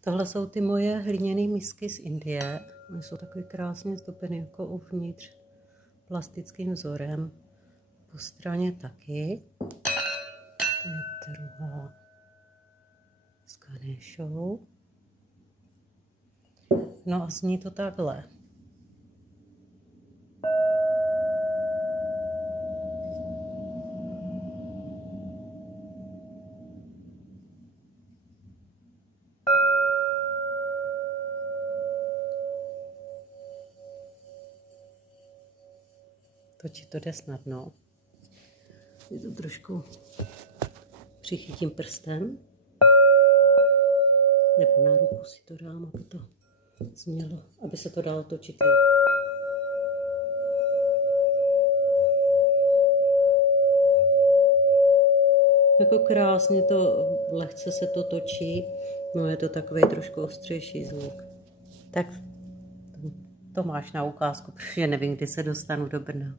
Tohle jsou ty moje hliněné misky z Indie. Oni jsou takový krásně zdobeny jako uvnitř plastickým vzorem. Po straně taky. To je druhá s Ganéšou. No a zní to takhle. Točit to jde snadno. Je to trošku přichytím prstem. Nebo na ruku si to dám, aby to znělo, aby se to dalo točit. Jako krásně to, lehce se to točí, no je to takový trošku ostřejší zvuk. Tak to máš na ukázku, protože nevím, kdy se dostanu do Brna.